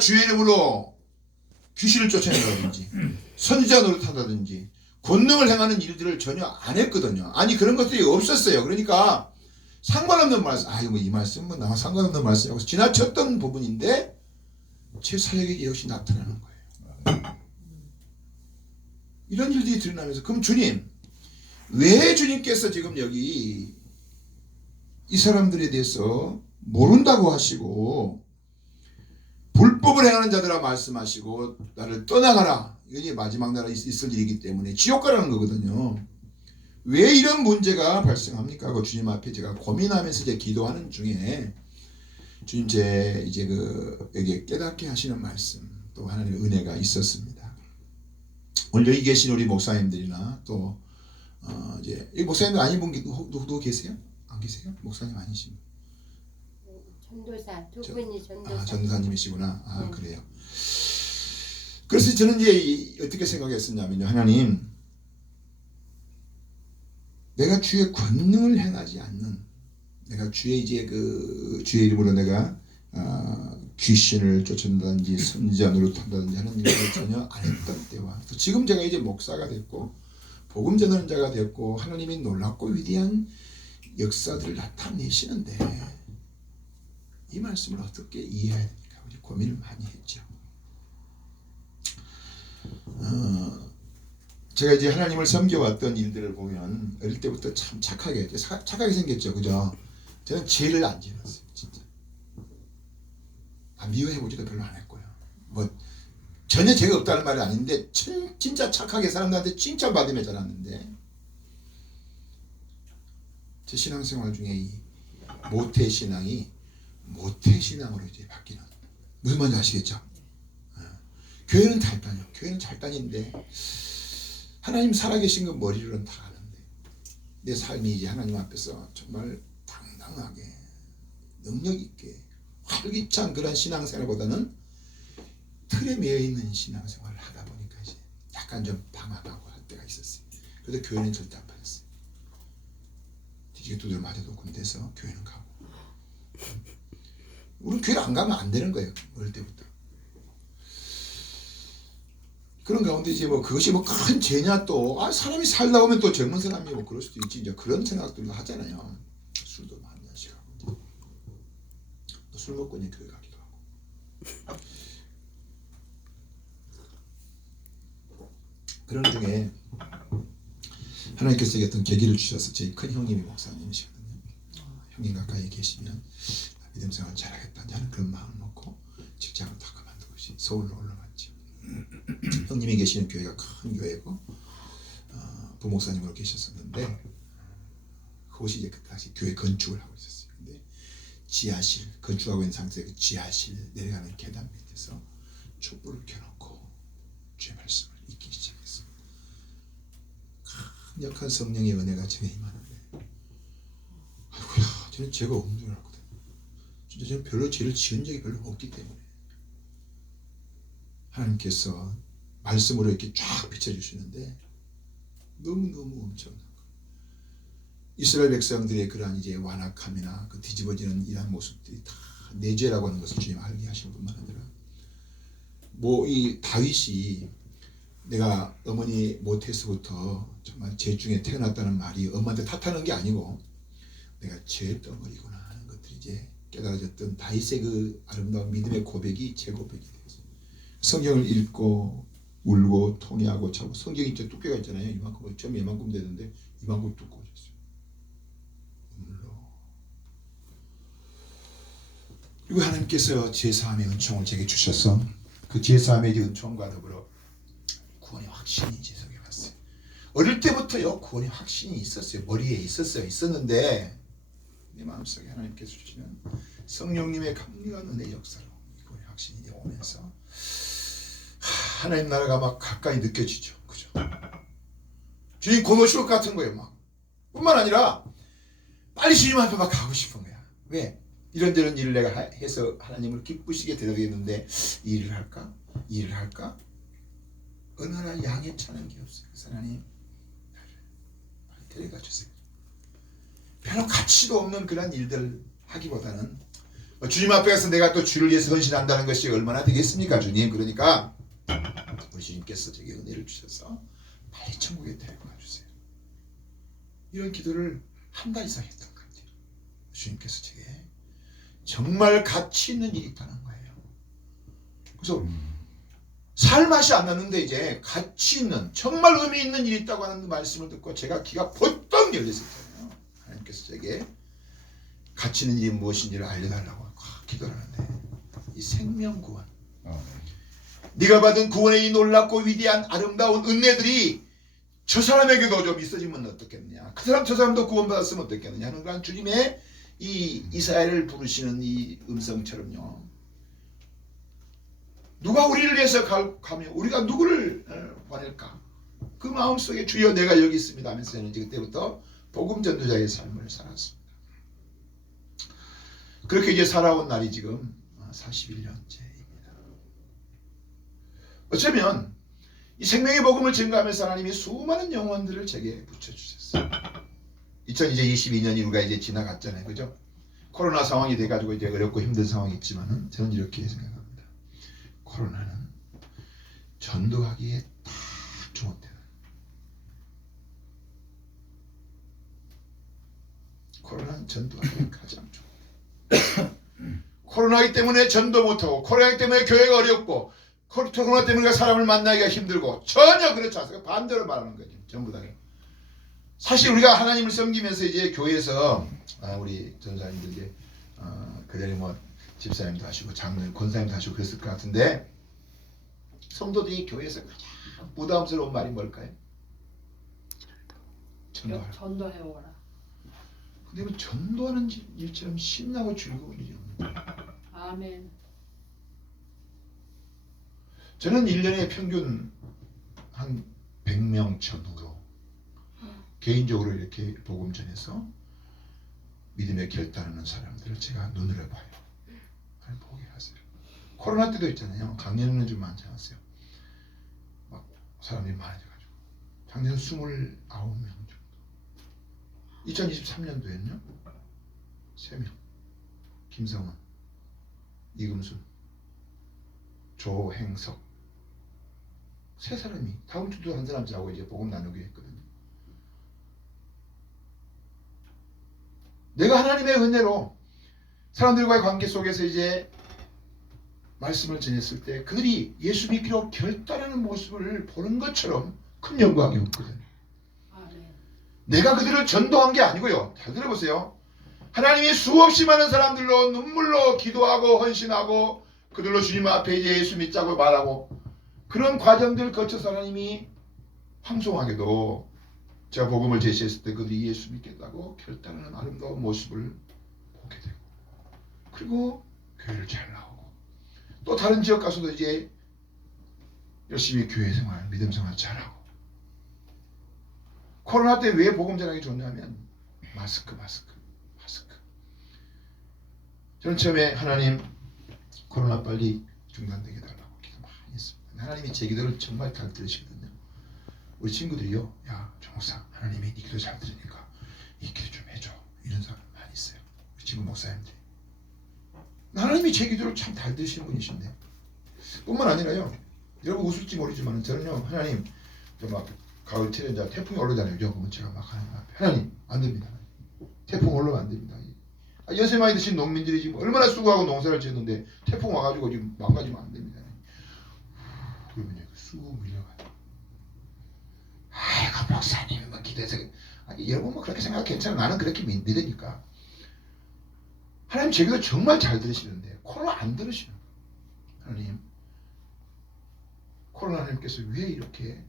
주의 이름으로 귀신을 쫓아낸다든지 선지자 노릇한다든지 권능을 행하는 일들을 전혀 안 했거든요. 아니 그런 것들이 없었어요. 그러니까 상관없는 말씀, 이거 이 말씀은 나와 상관없는 말씀이라고 지나쳤던 부분인데 제 사역에게 역시 나타나는 거예요. 이런 일들이 드러나면서 그럼 주님 왜 주님께서 지금 여기 이 사람들에 대해서 모른다고 하시고 불법을 행하는 자들아 말씀하시고 나를 떠나가라. 이게 마지막 날에 있을 일이기 때문에 지옥 가라는 거거든요. 왜 이런 문제가 발생합니까? 그 주님 앞에 제가 고민하면서 이제 기도하는 중에 주님 제 이제 여기 깨닫게 하시는 말씀 또 하나님의 은혜가 있었습니다. 오늘 여기 계신 우리 목사님들이나 또 이제 이 목사님들 아닌 분 누구 계세요? 안 계세요? 목사님 아니신 분? 전도사 두 분이 전도사. 전도사님이시구나. 그래요. 그래서 저는 이제 어떻게 생각했었냐면요. 하나님, 내가 주의 권능을 행하지 않는, 내가 주의 이제 주의 이름으로 내가 귀신을 쫓아낸다든지 선지자 노릇한다든지 하는 일을 전혀 안 했던 때와 또 지금 제가 이제 목사가 됐고 복음 전하는 자가 됐고 하나님이 놀랍고 위대한 역사들을 나타내시는데 이 말씀을 어떻게 이해해야 됩니까? 우리 고민을 많이 했죠. 제가 이제 하나님을 섬겨왔던 일들을 보면 어릴 때부터 참 착하게 생겼죠. 그죠? 저는 죄를 안 지었어요. 진짜. 미워해보지도 별로 안 했고요. 뭐 전혀 죄가 없다는 말이 아닌데 진짜 착하게 사람들한테 칭찬받으며 자랐는데 제 신앙생활 중에 이 모태신앙이 모태신앙으로 이제 바뀌는 무슨 말인지 아시겠죠? 교회는 잘 다녀. 교회는 잘 다니는데 하나님 살아계신 건 머리로는 다 아는데 내 삶이 이제 하나님 앞에서 정말 당당하게 능력 있게 활기찬 그런 신앙생활보다는 틀에 매여 있는 신앙생활을 하다 보니까 이제 약간 좀 방황하고 할 때가 있었어요. 그래서 교회는 절대 안 빠졌어요. 뒤지게 두드려 맞아도 군대에서 교회는 가고. 우리는 교회 안 가면 안 되는 거예요. 어릴 때부터. 그런 가운데 이제 뭐 그것이 뭐 큰 죄냐 또 사람이 살다 보면 또 젊은 사람이 뭐 그럴 수도 있지 이제 그런 생각들도 하잖아요. 술도 한 잔씩 하고 또 술 먹고 이제 교회 가기도 하고. 그런 중에 하나님께서 어떤 계기를 주셔서 제 큰 형님이 목사님이시거든요. 형님 가까이 계시면 믿음 생활 잘하겠다 하는 그런 마음을 먹고 직장을 다 그만두고 서울로 올라갔죠. 형님이 계시는 교회가 큰 교회고 부목사님으로 계셨었는데 그곳이 이제 다시 교회 건축을 하고 있었어요. 근데 지하실 건축하고 있는 상태에서 그 지하실 내려가는 계단 밑에서 촛불을 켜놓고 주의 말씀을 읽기 시작했어요. 강력한 성령의 은혜가 제게 임하는데 아이고야 저는 죄가 없는 줄 알았거든요. 진짜 저는 별로 죄를 지은 적이 별로 없기 때문에 하나님께서 말씀으로 이렇게 쫙 비춰주시는데 너무너무 엄청난 거예요. 이스라엘 백성들의 그러한 이제 완악함이나 그 뒤집어지는 이러한 모습들이 다 내 죄라고 하는 것을 주님 알게 하신 뿐만 아니라 뭐 이 다윗이 내가 어머니 모태에서부터 정말 죄 중에 태어났다는 말이 엄마한테 탓하는 게 아니고 내가 죄의 덩어리구나 하는 것들이 이제 깨달아졌던 다윗의 그 아름다운 믿음의 고백이 제 고백이 됐어요. 성경을 읽고 울고 통회하고 자고 성경이 이제 두께가 있잖아요. 이만큼 처음에 이만큼 되는데 이만큼 두꺼워졌어요. 눈물로. 그리고 하나님께서 제사함의 은총을 제게 주셔서 그 제사함의 은총과 더불어 구원의 확신이 제 속에 왔어요. 어릴 때부터요 구원의 확신이 있었어요. 머리에 있었는데 내 마음속에 하나님께서 주시는 성령님의 강력한 은혜 역사로 구원의 확신이 오면서 하나님 나라가 막 가까이 느껴지죠. 그죠? 주님 곧 오실 것 같은 거예요. 막 뿐만 아니라 빨리 주님 앞에 막 가고 싶은 거야. 왜? 이런저런 일을 내가 해서 하나님을 기쁘시게 되겠는데 이 일을 할까? 이 일을 할까? 어느 하나 양에 차는 게 없어요. 그래서 하나님 나를 데려가 주세요. 별로 가치도 없는 그런 일들 하기보다는 주님 앞에 가서 내가 또 주를 위해서 헌신한다는 것이 얼마나 되겠습니까, 주님? 그러니까 우리 주님께서 제게 은혜를 주셔서 빨리 천국에 데려가 주세요. 이런 기도를 한 달 이상 했던 것 같아요. 주님께서 제게 정말 가치 있는 일이 있다는 거예요. 그래서 살 맛이 안 나는데 이제 가치 있는 정말 의미 있는 일이 있다고 하는 말씀을 듣고 제가 귀가 번쩍 열렸었잖아요. 하나님께서 제게 가치 있는 일이 무엇인지를 알려달라고 기도를 하는데 이 생명 구원, 네가 받은 구원의 이 놀랍고 위대한 아름다운 은혜들이 저 사람에게도 좀 있어지면 어떻겠느냐, 저 사람도 구원받았으면 어떻겠느냐 하는 그런 주님의 이 이사야를 부르시는 이 음성처럼요, 누가 우리를 위해서 가며 우리가 누구를 보낼까, 그 마음속에 주여 내가 여기 있습니다 하면서 저는 이제 그때부터 복음 전도자의 삶을 살았습니다. 그렇게 이제 살아온 날이 지금 41년째입니다. 어쩌면 이 생명의 복음을 증거하면서 하나님이 수많은 영혼들을 제게 붙여주셨어요. 2022년이 우리가 이제 지나갔잖아요. 그죠? 코로나 상황이 돼가지고 이제 어렵고 힘든 상황이 있지만은 저는 이렇게 생각합니다. 코로나는 전도하기에 딱 좋은 때다. 코로나는 전도하기에 가장 좋은 때다. 코로나이기 때문에 전도 못하고, 코로나이기 때문에 교회가 어렵고, 코로나 때문에 우리가 사람을 만나기가 힘들고, 전혀 그렇지 않습니다. 반대로 말하는 거죠. 전부 다. 사실 우리가 하나님을 섬기면서 이제 교회에서 우리 전사님들 이제 그전에 뭐 집사님도 하시고 장로님, 권사님도 하시고 그랬을 것 같은데, 성도들이 교회에서 가장 부담스러운 말이 뭘까요? 전도해오라. 근데 그 전도하는 일처럼 신나고 즐거운 일이 없는데. 아멘. 저는 1년에 평균 한 100명 전후로 개인적으로 이렇게 복음 전해서 믿음의 결단하는 사람들을 제가 눈으로 봐요. 보게 하세요. 코로나 때도 있잖아요. 작년에는 좀 많지 않았어요. 막 사람들이 많아져가지고. 작년 29명 정도. 2023년도에는요. 3명. 김성원, 이금순, 조행석. 3사람이 다음 주도 한 사람 자고 이제 복음 나누기로 했거든요. 내가 하나님의 은혜로 사람들과의 관계 속에서 이제 말씀을 전했을 때 그들이 예수 믿기로 결단하는 모습을 보는 것처럼 큰 영광이 없거든요. 내가 그들을 전도한 게 아니고요. 잘 들어보세요. 하나님이 수없이 많은 사람들로 눈물로 기도하고 헌신하고 그들로 주님 앞에 이제 예수 믿자고 말하고 그런 과정들을 거쳐서 하나님이 황송하게도 제가 복음을 제시했을 때 그들이 예수 믿겠다고 결단하는 아름다운 모습을 보게 되고, 그리고 교회를 잘 나오고, 또 다른 지역 가서도 이제 열심히 교회 생활, 믿음 생활 잘하고. 코로나 때 왜 복음 전하기 좋냐면 마스크. 저는 처음에 하나님 코로나 빨리 중단되게 해달라고 기도 많이 했습니다. 하나님이 제 기도를 정말 잘 들으시거든요. 우리 친구들이요, 야 정목사, 하나님이 네 기도 잘 들으니까 이 기도 좀 해줘, 이런 사람 많이 있어요. 우리 친구 목사님들. 하나님이 제 기도를 참 잘 들으시는 분이신데, 뿐만 아니라요, 여러분 웃을지 모르지만 저는요, 하나님 막 가을철에 이제 태풍이 올라오잖아요. 그러면 제가 막 하나님 앞에, 하나님 안 됩니다. 태풍 올라오면 안 됩니다. 연세 많이 드신 농민들이 지금 얼마나 수고하고 농사를 지었는데 태풍 와가지고 지금 망가지면 안 됩니다. 그러면 이제 쑥 밀려가요. 아이고 목사님 뭐 기도해서, 여러분 뭐 그렇게 생각 괜찮아. 나는 그렇게 믿으니까. 하나님 제 기도 정말 잘 들으시는데 코로나 안 들으시는 거예요. 하나님, 코로나 하나님께서 왜 이렇게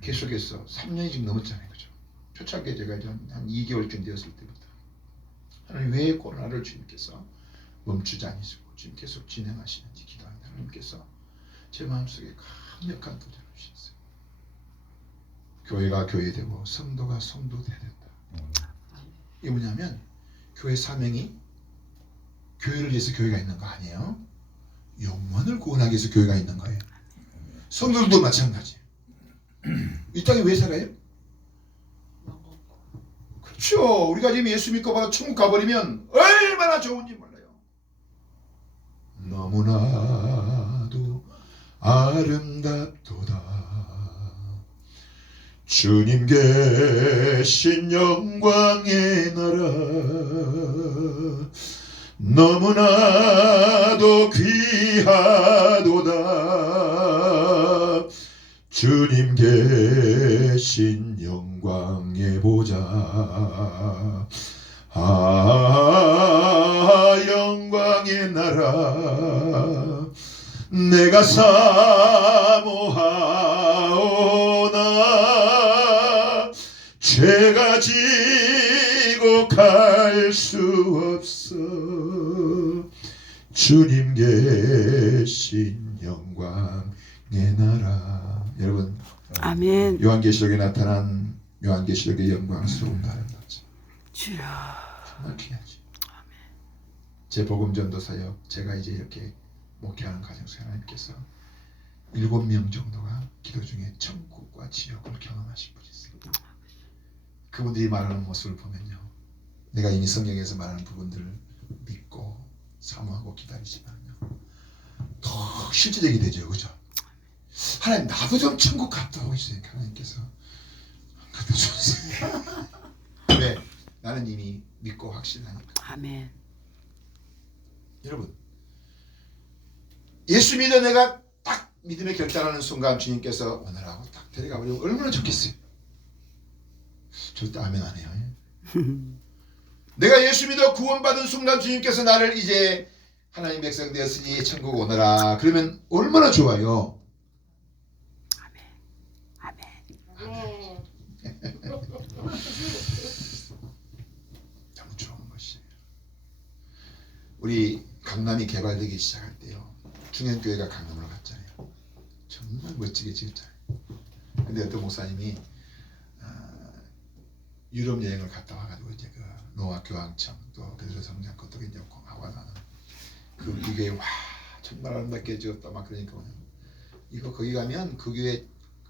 계속해서 3년이 지금 넘었잖아요. 그죠? 초창기에 제가 이제 한 2개월쯤 되었을 때부터 하나님 왜 코로나를 주님께서 멈추지 않으시고 지금 계속 진행하시는지 기도하는데, 하나님께서 제 마음속에 강력한 도전을 주셨어요. 교회가 교회되고 성도가 성도돼야 된다. 이게 뭐냐면 교회 사명이 교회를 위해서 교회가 있는 거 아니에요. 영혼을 구원하기 위해서 교회가 있는 거예요. 성도들도 마찬가지예요. 이 땅에 왜 살아요? 그렇죠. 우리가 지금 예수 믿고 바로 천국 가버리면 얼마나 좋은지 몰라요. 너무나도 아름답도다. 주님 계신 영광의 나라 너무나도 귀하도다. 주님 계신 영광의 보좌 영광의 나라 내가 사모하오나 죄가 지고 갈 수 없어. 주님 계신 영광의 나라. 여러분, 아멘. 요한계시록에 나타난 요한계시록의 영광스러운 아름답죠. 주여. 정말 귀하죠. 제 복음전도 사역, 제가 이제 이렇게 목회하는 가정에서 하나님께서 7명 정도가 기도 중에 천국과 지옥을 경험하신 분이 있어요. 그분들이 말하는 모습을 보면요, 내가 이미 성경에서 말하는 부분들을 믿고 사모하고 기다리지만요, 더 실제적이 되죠, 그죠? 하나님 나도 좀 천국 갔다 오고 있으니까 하나님께서 갔다 주세요. 왜? 나는 이미 믿고 확신하니까. 아멘. 여러분, 예수 믿어 내가 딱 믿음의 결단하는 순간 주님께서 오늘하고 딱 데려가 버리면 얼마나 좋겠어요. 절대 아멘 안 해요. 내가 예수 믿어 구원받은 순간 주님께서 나를 이제 하나님 백성 되었으니 천국 오너라 그러면 얼마나 좋아요. 아멘. 네. 너무 좋은 것이에요. 우리 강남이 개발되기 시작할 때요, 중현교회가 강남으로 갔잖아요. 정말 멋지게 지었잖아요. 근데 어떤 목사님이 유럽 여행을 갔다 와가지고 이제 그 노아 교황청 또 베드로 성장 그것도 이제 하고 나는 그 교회 와 정말 아름답게 지었다 막 그러니까 이거 거기 가면 그 교회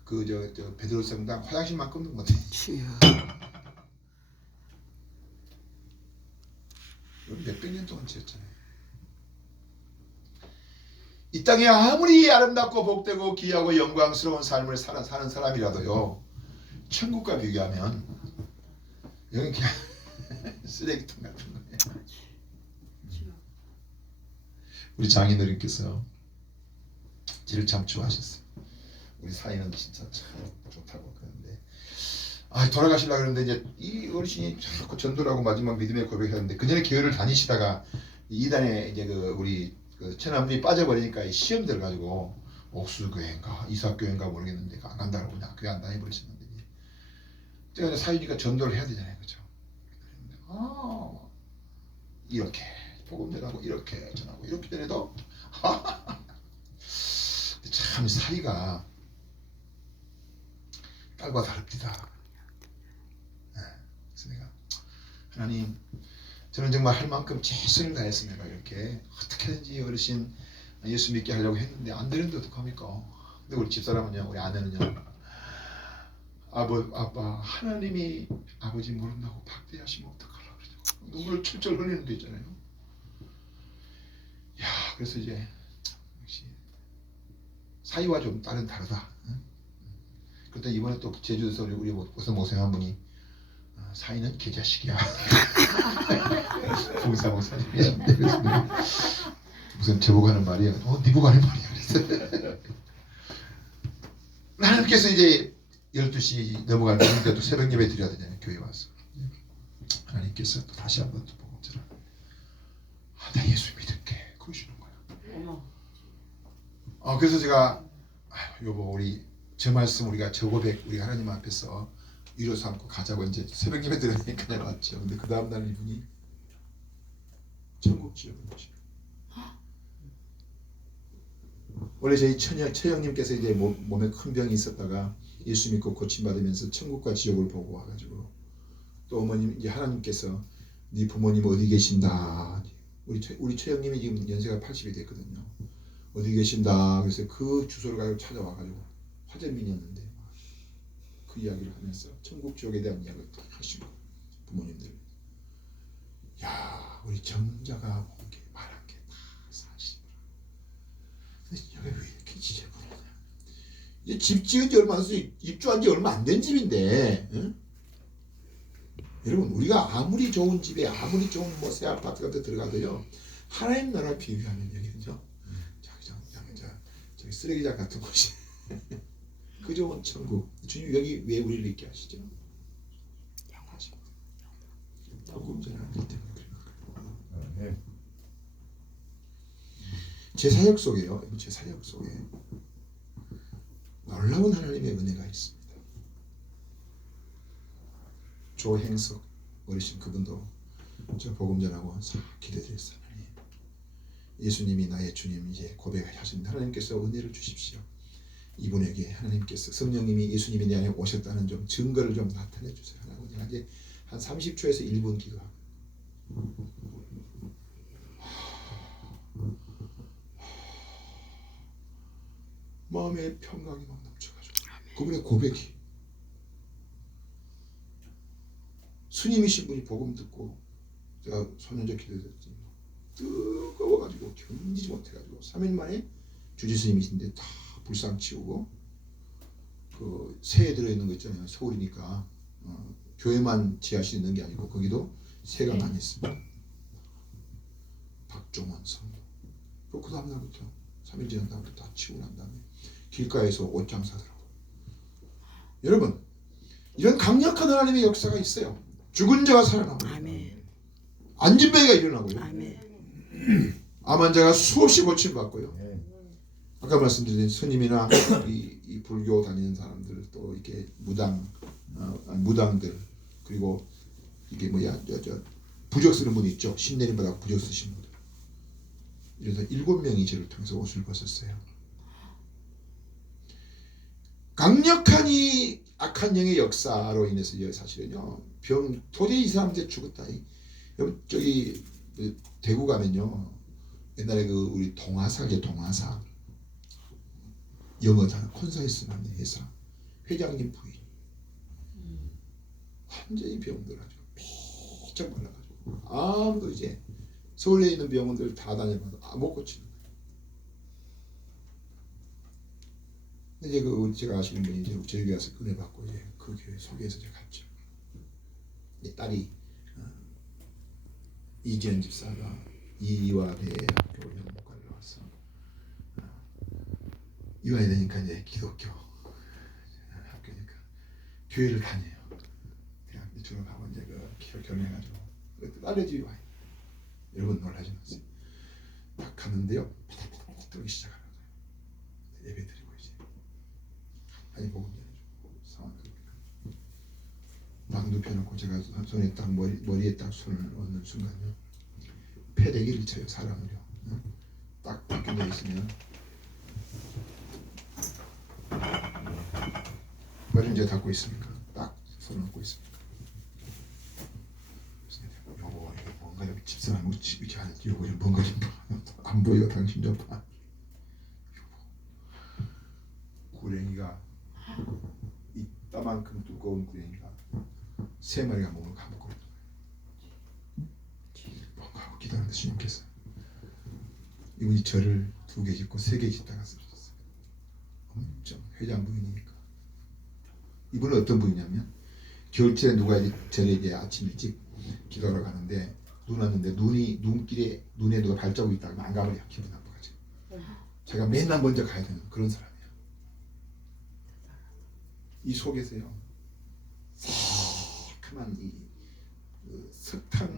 그 저 베드로 성당 화장실만큼도 못해. 주여. 몇백 년 동안 지었잖아요. 이 땅에 아무리 아름답고 복되고 귀하고 영광스러운 삶을 사는 사람이라도요, 천국과 비교하면 여기 그냥 쓰레기통 같은 거예요. 우리 장인어른께서 저를 참 좋아하셨어요. 우리 사이는 진짜 참 좋다고 그러는데, 돌아가시려고 그러는데 이제 이 어르신이 자꾸 전도를 하고 마지막 믿음의 고백했는데, 그전에 교회를 다니시다가 이단에 이제 그 우리 그 천안분이 빠져버리니까 이 시험 들어가지고 옥수교회인가 이삭교회인가 모르겠는데 안 간다고 그냥 교회 안 다녀버리셨는데, 제가 사유니까 전도를 해야 되잖아요, 그렇죠? 이렇게 복음 전하고 이렇게 전하고 이렇게 전해도 참 사이가 딸과 다릅니다. 네. 그래서 내가 하나님, 저는 정말 할 만큼 최선을 다해서 내가 이렇게 어떻게든지 어르신 예수 믿게 하려고 했는데 안 되는데 어떡합니까? 근데 우리 집사람은요, 우리 아내는요, 아빠 하나님이 아버지 모른다고 박대하시면 어떡하려고 그러죠. 눈물을 철철 흘리는 데 있잖아요. 야, 그래서 이제 역시 사이와 좀 다르다. 응? 그때 이번에 또 제주도에서 우리 우선 목사님 한 분이 사이는 개자식이야. 봉사 목사님이신데 무슨 저보고 하는 말이야. 네 보고 하는 말이야. 그래서 하나님께서 이제 12시 넘어가면 또 새벽 예배 드려야 되잖아요. 교회 와서 하나님께서 또 다시 한번 또 보고 저는 나 예수 믿을게 그러시는 거예요. 그래서 제가 여보 우리 저 말씀 우리가 저 고백 우리 하나님 앞에서 위로 삼고 가자고 이제 새벽 예배 드리니까 내가 왔죠. 근데 그 다음 날 이분이 천국 지옥을 보시고, 원래 저희 처형님께서 이제 몸에 큰 병이 있었다가 예수 믿고 고침받으면서 천국과 지옥을 보고 와가지고, 또 어머님 이제 하나님께서 네 부모님 어디 계신다, 우리 처형님이 지금 연세가 80이 됐거든요. 어디 계신다. 그래서 그 주소를 가지고 찾아와가지고 화재민이었는데 그 이야기를 하면서 천국 지옥에 대한 이야기를 딱 하시고, 부모님들 야 우리 정자가 본 게 말한 게 다 사실이라. 여기 왜 이렇게 지저분하냐. 이제 집 지은 지 얼마 안 돼서 입주한 지 얼마 안 된 집인데, 응? 여러분 우리가 아무리 좋은 집에 아무리 좋은 뭐 새 아파트 같은 데 들어가도요 하나님 나라 비교하면 여기는요 저기 쓰레기장 같은 곳이 그 좋은 천국. 주님 여기 왜 우리를 있게 하시죠? 복음 전하기 때문에 그래요. 제 사역 속에요. 제 사역 속에 놀라운 하나님의 은혜가 있습니다. 조행석 어르신 그분도 저 복음 전하고 기도드렸어요. 하나님, 예수님이 나의 주님 이제 고백하십니다. 하나님께서 은혜를 주십시오. 이분에게 하나님께서 성령님이 예수님이 내 안에 오셨다는 좀 증거를 좀 나타내 주세요. 하나님 이제 한 30초에서 1분 기도하고 마음의 평강이 막 넘쳐가지고 그분의 고백이 스님이신 분이 복음 듣고 제가 소년제 기도했더니 뜨거워가지고 견디지 못해가지고 3일 만에 주지스님이신데 다 불상 치우고 그 새에 들어있는 거 있잖아요. 서울이니까 교회만 지하실 있는 게 아니고 거기도 새가 많이 있습니다. 박종원 성도 그 다음날부터 3일 지난 다음부터 다 치우고 난 다음에 길가에서 옷장 사더라고요. 여러분 이런 강력한 하나님의 역사가 있어요. 죽은 자가 살아나고 안진뱅이가 일어나고요. 암 환자가 수없이 고침받고요. 아까 말씀드린 스님이나 이 불교 다니는 사람들 또 이렇게 무당들 그리고 이게 뭐야 저 부적 쓰는 분이 있죠. 신내림 받아 부적 쓰신 분들. 이래서 7명이 저를 통해서 옷을 벗었어요. 강력한 이 악한 영의 역사로 인해서 사실은요 도저히 이 사람들 죽었다. 저기 대구 가면요 옛날에 그 우리 동화사계 동화사 영어 단어 콘사이스 하는 회사 회장님 부인 완전히 병들 가지고 피쩍 말라가지고 아무도 이제 서울에 있는 병원들 다 다녀봐도 못 고치는 거예요. 근데 이제 그 제가 아시는 분이 이제 저희 교회 와서 은혜 받고 이제 그 교회 소개해서 제가 갔죠. 내 딸이 이지연 집사가 이화대학교 영문과를 와서 이화여대니까 이제 기독교 학교니까 교회를 다녀요. 대학교 졸업하고 이제 그 결혼해가지고 딸의 집이 와요. 여러분 놀라지 마세요. 딱 가는데요 떨기 시작하는 거예요. 예배 드리고 이제 아니 복음 전해주고 상황 그럽니다. 딱 눕혀놓고 제가 손에 딱 머리에 딱 손을 얹는 순간요 패대기를 쳐요. 사람을요. 딱 바뀌어 있으면 머리는 이제 닫고 있습니까? 딱 손을 얹고 있습니까? 여보 이거 뭔가 여기 집사람 이렇게 하는지 여보 뭔가 좀 안 보여. 당신 좀 봐. 구랭이가 이따만큼 두꺼운 구랭이가 3마리가 몸을 감고 뭔가 하고 기도하는데 주님께서 이분이 절을 2개 짓고 3개 짓다가 쓰러졌어요. 엄청 회장 부인이니까. 이분은 어떤 분이냐면 겨울철에 누가 이제 절에 이제 아침 일찍 기도하러 가는데 눈 왔는데 눈길에 눈에 누가 발자국 있다 그러면 안 가버려. 기분 나빠가지고. 제가 맨날 먼저 가야 되는 그런 사람이에요. 이 속에서요 새카만 이 석탄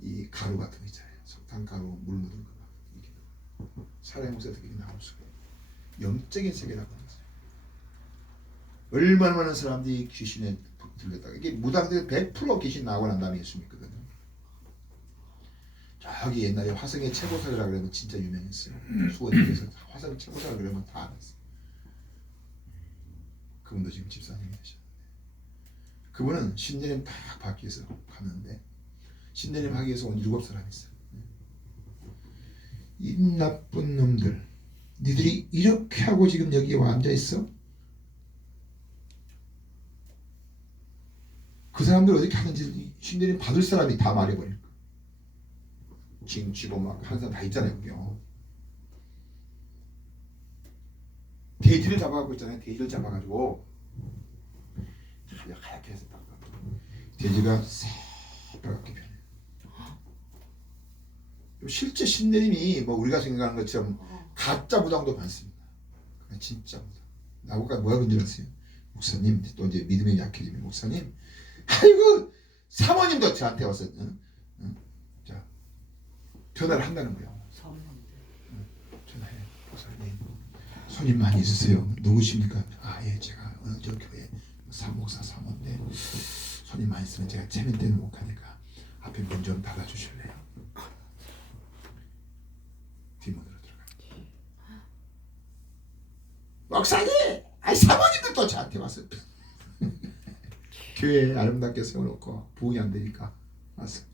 이 가루 같은 거 있잖아요. 석탄 가루 물 묻은 거 막 이게 사람의 목소리가 되게 나올 수가 있어요. 영적인 세계라고 하는 거죠. 얼마나 많은 사람들이 귀신에 들렸다가 이게 무당들이 100% 귀신 나오고 난 다음에 예수 믿거든요. 저기 옛날에 화성의 최고사라고 그러면 진짜 유명했어요. 수원에서 화성 최고사라고 그러면 다 알았어요. 그분도 지금 집사님이 되셨는데 그분은 신내림 딱 받기 위해서 갔는데 신내림 하기 위해서 온 7사람이 있어요. 이 나쁜 놈들 니들이 이렇게 하고 지금 여기 와 앉아있어? 그 사람들 어떻게 하는지 신내림 받을 사람이 다 말해버릴 거야. 징 쥐고 막 한 사람 다 있잖아요. 그게. 돼지를 잡아갖고 있잖아요. 돼지를 잡아가지고 하얗게 해서 딱 돼지가 새빨갛게 변해. 실제 신내림이 뭐 우리가 생각하는 것처럼 가짜 무당도 많습니다. 진짜 무당. 나보고 뭐라고 그러세요? 목사님, 또 이제 믿음이 약해지면 목사님, 아이고 사모님도 저한테 와서 자 전화를 한다는 거예요. 전화해. 목사님 손님 많이 있으세요. 누구십니까? 예, 제가 어느 저 교회 사목사 사모인데 손님 많이 있으면 제가 체면 때문에 못 가니까 앞에 문 좀 닫아주실래요? 뒷문으로 들어가. 목사님, 사모님들도 저한테 와서 교회 아름답게 세워놓고 부흥이 안 되니까 왔어.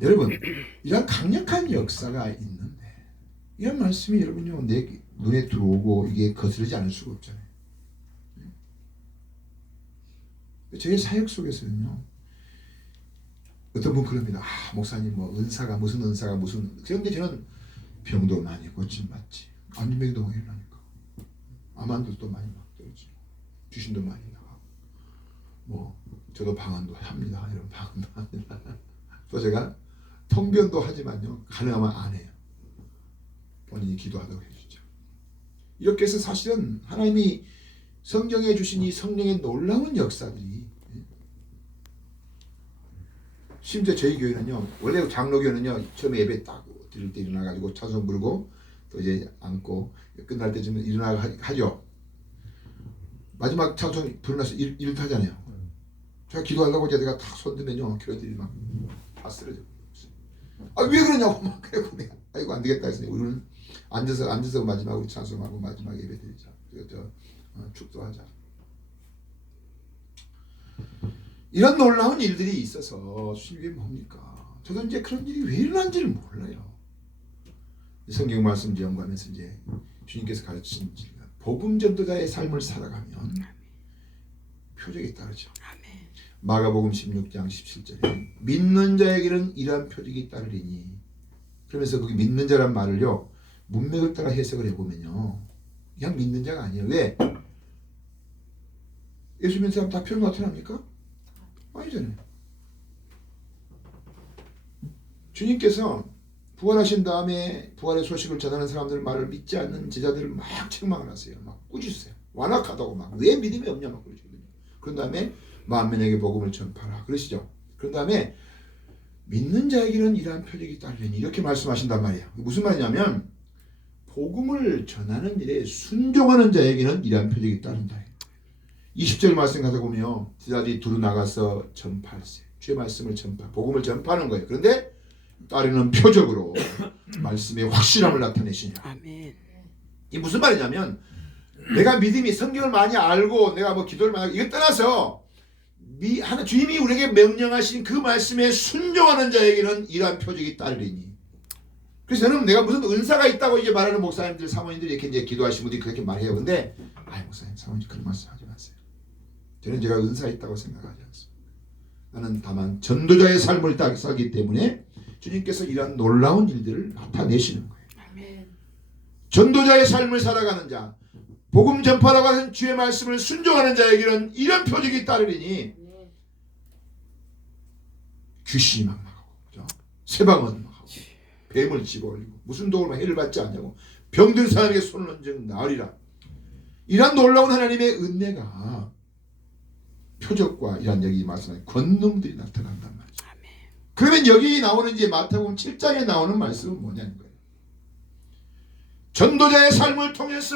여러분, 이런 강력한 역사가 있는데 이런 말씀이 여러분요 내 눈에 들어오고 이게 거스르지 않을 수가 없잖아요. 저의 사역 속에서는요 어떤 분 그럽니다. 목사님 뭐 은사가 무슨 은사가 무슨. 그런데 저는 병도 많이 고침받지, 안진병도 많이 일어나니까, 암환도 많이 막 떨어지고, 귀신도 많이 나가고, 뭐 저도 방언도 합니다. 이런 방언도 합니다. 또 제가 통변도 하지만요 가능하면 안 해요. 본인이 기도하다고 해주죠. 이렇게 해서 사실은 하나님이 성경에 주신 이 성령의 놀라운 역사들이, 심지어 저희 교회는요 원래 장로교회는요 처음에 예배 딱 드릴 때 일어나가지고 찬송 부르고 또 이제 앉고 끝날 때쯤 일어나고 하죠. 마지막 찬송 부르면서 일 하잖아요. 제가 기도하려고 제가 탁 손들면요 교회들이 막 다 쓰러져. 왜 그러냐고 막 그래고 내가 아이고 안 되겠다 했으니 우리는 앉아서 마지막으로 찬송하고 마지막 예배 드리자. 그래서 축도하자. 이런 놀라운 일들이 있어서 이게 뭡니까? 저도 이제 그런 일이 왜 일어난지를 몰라요. 성경 말씀 연구하면서 이제 주님께서 가르치신 복음 전도자의 삶을 살아가면 표적이 따르죠. 마가복음 16장 17절에 믿는 자에게는 이러한 표적이 따르리니, 그러면서 거기 믿는 자란 말을요 문맥을 따라 해석을 해보면요 그냥 믿는 자가 아니에요. 왜? 예수 믿는 사람 다 표적 나타납니까? 아니잖아요. 주님께서 부활하신 다음에 부활의 소식을 전하는 사람들 말을 믿지 않는 제자들을 막 책망을 하세요. 막 꾸짖으세요. 완악하다고 막 왜 믿음이 없냐 막 그러시거든요. 그런 다음에 만민에게 복음을 전파하라 그러시죠. 그런 다음에 믿는 자에게는 이러한 표적이 따르니 이렇게 말씀하신단 말이에요. 무슨 말이냐면 복음을 전하는 일에 순종하는 자에게는 이러한 표적이 따른다. 20절 말씀 가서 보면요 제자들이 두루 나가서 전파했어요. 주의 말씀을 복음을 전파하는 거예요. 그런데 따르는 표적으로 말씀의 확실함을 나타내시냐. 아멘. 이 무슨 말이냐면 내가 믿음이 성경을 많이 알고 내가 뭐 기도를 많이 하고 이거 떠나서 주님이 우리에게 명령하신 그 말씀에 순종하는 자에게는 이러한 표적이 따르리니. 그래서 저는 내가 무슨 은사가 있다고 이제 말하는 목사님들 사모님들이 이렇게 이제 기도하시는 분들이 그렇게 말해요. 근데 목사님 사모님 그런 말씀 하지 마세요. 저는 제가 은사 있다고 생각하지 않습니다. 나는 다만 전도자의 삶을 살기 때문에 주님께서 이러한 놀라운 일들을 나타내시는 거예요. 아멘. 전도자의 삶을 살아가는 자, 복음 전파라고 하는 주의 말씀을 순종하는 자에게는 이런 표적이 따르리니 귀신이 막 나가고, 그죠? 세방언 막 하고, 뱀을 집어올리고, 무슨 도움을 해를 받지 않냐고, 병든 사람에게 손을 얹은 나으리라. 이러한 놀라운 하나님의 은혜가 표적과 이런 여기 말씀하는 권능들이 나타난단 말이죠. 아멘. 그러면 여기 나오는 이제 마태복음 7장에 나오는 말씀은 뭐냐는 거예요. 전도자의 삶을 통해서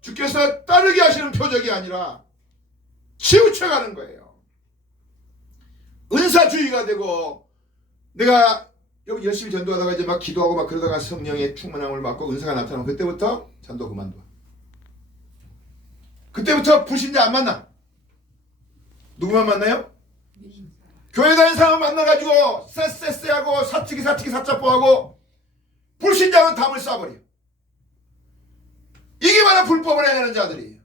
주께서 따르게 하시는 표적이 아니라 치우쳐가는 거예요. 은사주의가 되고 내가 열심히 전도하다가 이제 막 기도하고 막 그러다가 성령의 충만함을 받고 은사가 나타나면 그때부터 전도 그만둬. 그때부터 불신자 안 만나. 누구만 만나요? 교회 다니는 사람 만나가지고 쎄쎄쎄하고 사치기 사짜뽀하고 불신자는 담을 쏴버려. 이게 바로 불법을 행하는 자들이에요.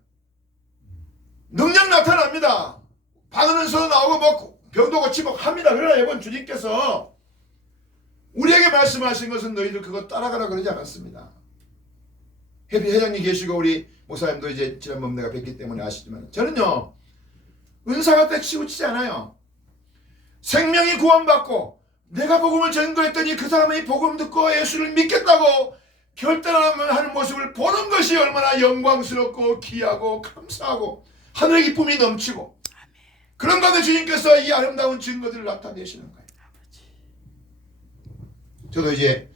능력 나타납니다. 방언은서도 나오고 뭐 병도 고치고 합니다. 그러나 이번 주님께서 우리에게 말씀하신 것은 너희들 그거 따라가라 그러지 않았습니다. 회장님 계시고 우리 목사님도 이제 지난번 내가 뵙기 때문에 아시지만 저는요 은사가 때 치우치지 않아요. 생명이 구원받고 내가 복음을 전거했더니 그 사람이 복음 듣고 예수를 믿겠다고 결단하는 모습을 보는 것이 얼마나 영광스럽고 귀하고 감사하고 하늘의 기쁨이 넘치고 그런 가운데 주님께서 이 아름다운 증거들을 나타내시는 거예요. 저도 이제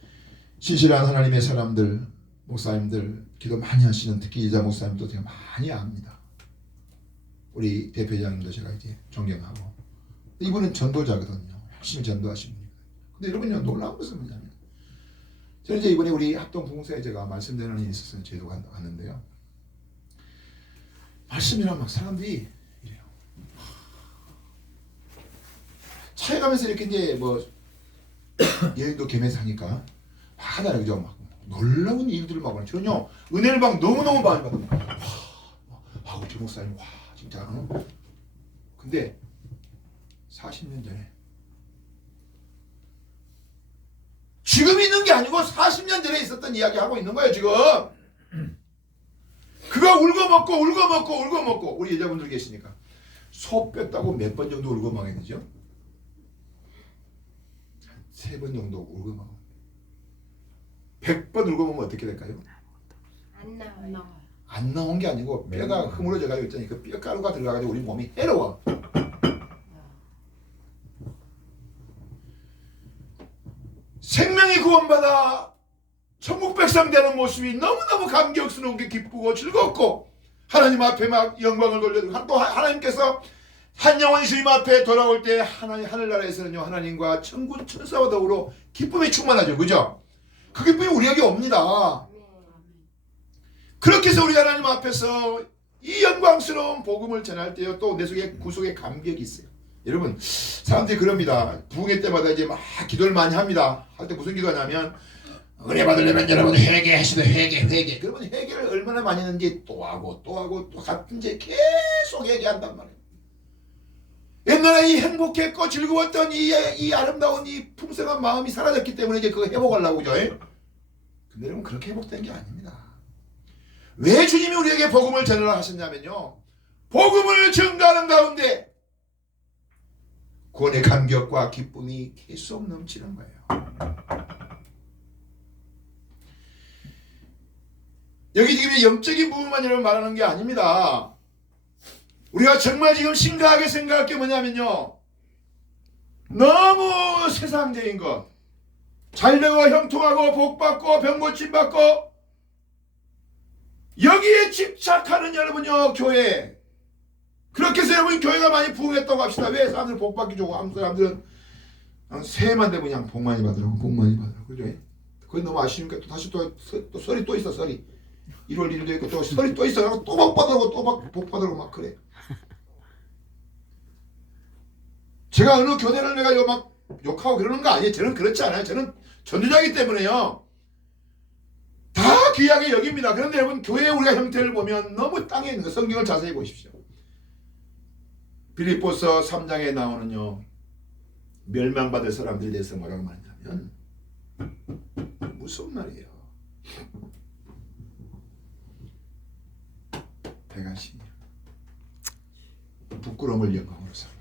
신실한 하나님의 사람들 목사님들 기도 많이 하시는 특히 이자 목사님도 제가 많이 압니다. 우리 대표장님도 제가 이제 존경하고 이분은 전도자거든요. 열심히 전도하시는 분이거든요. 근데 여러분요 놀라운 것은 뭐냐면 저는 이제 이번에 우리 합동 봉사에 제가 말씀드리는 일이 있어서 제도 갔는데요. 말씀이란 막 사람들이 이래요. 차에 가면서 이렇게 이제 뭐 여행도 겸해서 하니까 하나를 그죠 막 놀라운 일들을 막 하는 저는요 은혜를 막 너무너무 많이 받습니다. 와, 우리 목사님 와 진짜 근데 40년 전에 지금 있는 게 아니고 40년 전에 있었던 이야기 하고 있는 거예요 지금. 그가 울고 먹고 우리 여자분들 계시니까 소 뺐다고 몇 번 정도 울고 망했는지요? 한 3번 정도 울고 망 100번 울고 보면 어떻게 될까요? 안 나와요. 안 나온 게 아니고 뼈가 흐물어져 가지고 있잖아요. 그 뼈가루가 들어가가지고 우리 몸이 해로워. 생명이 구원받아 천국 백성 되는 모습이 너무너무 감격스럽게 기쁘고 즐겁고 하나님 앞에 막 영광을 돌려드리고 또 하나님께서 한 영혼이 주님 앞에 돌아올 때 하나님 하늘나라에서는요 하나님과 천군 천사와 더불어 기쁨이 충만하죠. 그죠? 그 기쁨이 우리에게 옵니다. 그렇게 해서 우리 하나님 앞에서 이 영광스러운 복음을 전할 때요 또 내 속에 구속의 감격이 있어요. 여러분 사람들이 그럽니다. 부흥회 때마다 이제 막 기도를 많이 합니다. 할 때 무슨 기도하냐면 은혜 받으려면 여러분 회개하시다 회개 그러면 회개를 얼마나 많이 했는지 또 하고 또 같은 제 계속 얘기한단 말이에요. 옛날에 이 행복했고 즐거웠던 이 아름다운 이 풍성한 마음이 사라졌기 때문에 이제 그거 회복하려고 그죠? 근데 여러분 그렇게 회복된 게 아닙니다. 왜 주님이 우리에게 복음을 전하라 하셨냐면요 복음을 전가하는 가운데 구원의 감격과 기쁨이 계속 넘치는 거예요. 여기 지금 영적인 부분만 여러분 말하는 게 아닙니다. 우리가 정말 지금 심각하게 생각할 게 뭐냐면요 너무 세상적인 것 잘되고 형통하고 복받고 병고침받고 여기에 집착하는 여러분요 교회 그렇게 해서 여러분 교회가 많이 부흥했다고 합시다. 왜 사람들 복받기 좋고 한국 사람들은 새해만 되면 그냥 복 많이 받으라고 그죠? 그게 너무 아쉬우니까 또 다시 또 설이 또 있어 설이 1월 1일도 있고 또 설이 또 있어 또 복 받으라고 또 복 받으라고 막 그래. 제가 어느 교회를 내가 막 욕하고 그러는 거 아니에요. 저는 그렇지 않아요. 저는 전도자이기 때문에요. 다 귀하게 여깁니다. 그런데 여러분 교회의 우리가 형태를 보면 너무 땅에 있는 거 성경을 자세히 보십시오. 빌립보서 3장에 나오는요. 멸망받을 사람들에 대해서 뭐라고 말하냐면 무슨 말이에요. 배가시며 부끄러움을 영광으로 삼아.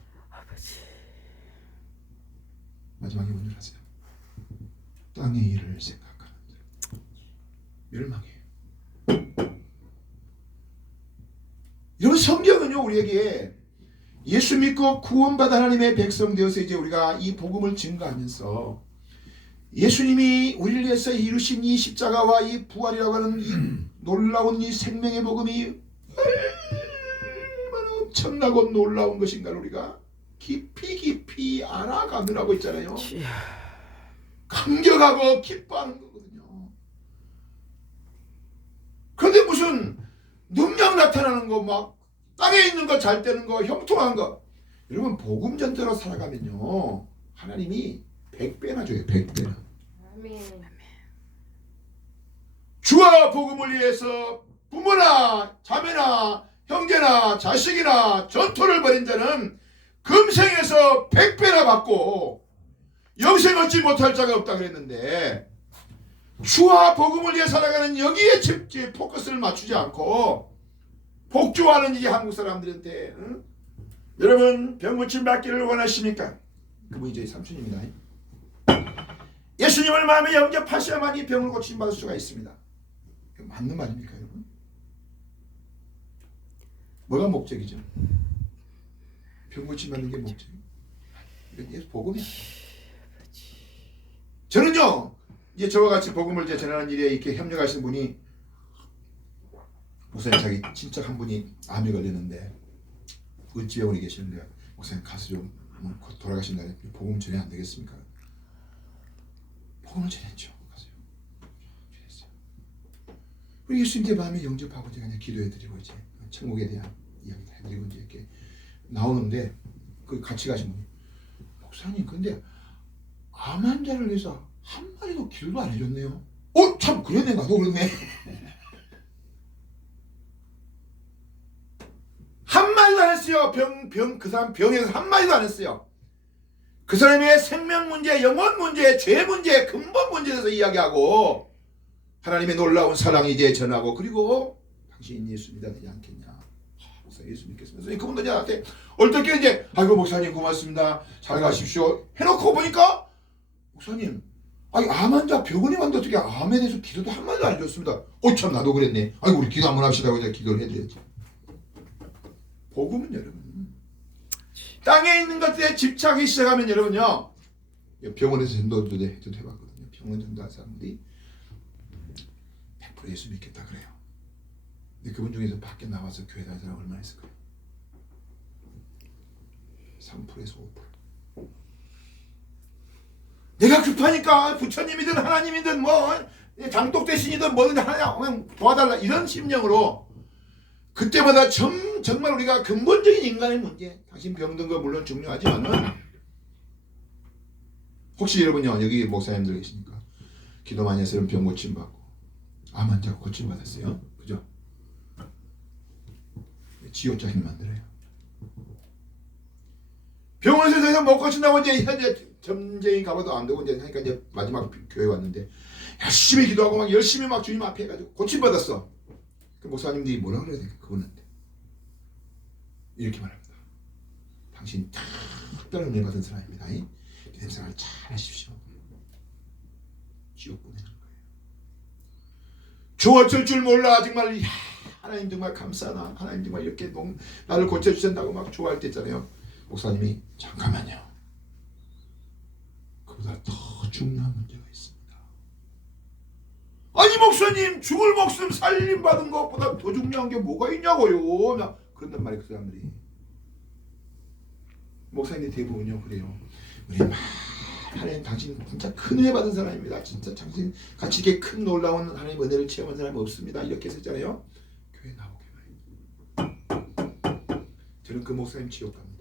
마지막에 뭔 줄 아세요? 땅의 일을 생각하는 자 멸망이에요. 이런 성경은요 우리에게 예수 믿고 구원받아 하나님의 백성 되어서 이제 우리가 이 복음을 증거하면서 예수님이 우리를 위해서 이루신 이 십자가와 이 부활이라고 하는 이 놀라운 이 생명의 복음이 얼마나 엄청나고 놀라운 것인가를 우리가 깊이 알아가느라고 있잖아요. 감격하고 기뻐하는 거거든요. 그런데 무슨 능력 나타나는 거 막 땅에 있는 거 잘 되는 거 형통한 거 여러분 복음 전대로 살아가면요 하나님이 100배나 줘요. 100배나. 아멘. 주와 복음을 위해서 부모나 자매나 형제나 자식이나 전투를 벌인 자는 금생에서 100배나 받고 영생 얻지 못할 자가 없다 그랬는데 주와 복음을 위해 살아가는 여기에 포커스를 맞추지 않고 복주하는 이 한국 사람들한테 여러분 병고침 받기를 원하십니까? 그분이 저희 삼촌입니다. 예수님을 마음에 영접하셔야만 이 병을 고침받을 수가 있습니다. 맞는 말입니까 여러분? 뭐가 목적이죠? 병 고침받는 게 목적이에요. 이게 복음이야. 저는요 이제 저와 같이 복음을 이제 전하는 일에 이렇게 협력하시는 분이 목사님 자기 친척 한 분이 암에 걸렸는데 을지병원에 계시는데 목사님 가서 좀 곧 돌아가신다니 복음 전해 안 되겠습니까? 복음을 전했죠. 가서요. 전했어요. 우리 예수님께 마음에 영접하고 제가 그냥 기도해드리고 이제 천국에 대한 이야기 해드리고 이제 이렇게 나오는데 그 같이 가신 분이 목사님 근데 암 환자를 위해서 한 마리도 기도도 안 해줬네요. 참 그랬네. 나도 그랬네. 한 마디도 안 했어요. 그 사람 병에서 한 마디도 안 했어요. 그 사람의 생명 문제, 영혼 문제, 죄 문제, 근본 문제에 대해서 이야기하고 하나님의 놀라운 사랑이 이제 전하고 그리고 당신 예수 믿어야 되지 않겠냐. 목사님 예수 믿겠습니다. 그분도 저한테 어떻게 이제 아이고 목사님 고맙습니다. 잘 가십시오. 해놓고 보니까 목사님 아니 암 환자 병원에 왔는데 어떻게 암에 대해서 기도도 한 마디도 안 해줬습니다. 참 나도 그랬네. 아이고 우리 기도 한번 합시다고 제가 기도를 해드렸죠. 복음은 여러분 땅에 있는 것들에 집착하기 시작하면 여러분요 병원에서 전도도 해봤거든요. 병원 전도한 사람들이 100% 예수 믿겠다 그래요. 근데 그분 중에서 밖에 나와서 교회 다니는 사람 얼마나 있을까요? 3%에서 5%. 내가 급하니까 부처님이든 하나님이든 뭐 장독 대신이든 뭐든 하나 도와달라 이런 심령으로 그때마다 정말 우리가 근본적인 인간의 문제 당신 병든 거 물론 중요하지만은 혹시 여러분요 여기 목사님들 계시니까 기도 많이 해서 병 고침 받고 암 환자 고침 받았어요. 그죠? 지옥자식 만들어요. 병원에서 더 이상 못 고친다고 이제 현재 점쟁이 가봐도 안 되고 이제 하니까 이제 마지막 교회 왔는데 열심히 기도하고 막 열심히 막 주님 앞에 해가지고 고침 받았어. 그 목사님들이 뭐라 그래야 될까 그분한테 이렇게 말합니다. 당신 특별한 은혜 받은 사람입니다. 믿음 생활 잘 하십시오. 지옥 보내는 거예요. 저 어쩔 줄 몰라 정말 하나님 정말 감사하나 하나님 정말 이렇게 나를 고쳐주신다고 막 좋아할 때 있잖아요. 목사님이 잠깐만요. 그보다 더 중요한 문제가 있습니다. 아니 목사님 죽을 목숨 살림받은 것보다 더 중요한 게 뭐가 있냐고요. 그런단 말이에요. 그 사람들이. 목사님들 대부분요 그래요. 우리 하나님 당신 진짜 큰 은혜 받은 사람입니다. 진짜 당신 같이 이렇게 큰 놀라운 하나님 은혜를 체험한 사람이 없습니다. 이렇게 했잖아요. 교회 나오게 말이에요. 저는 그 목사님 지옥 갑니다.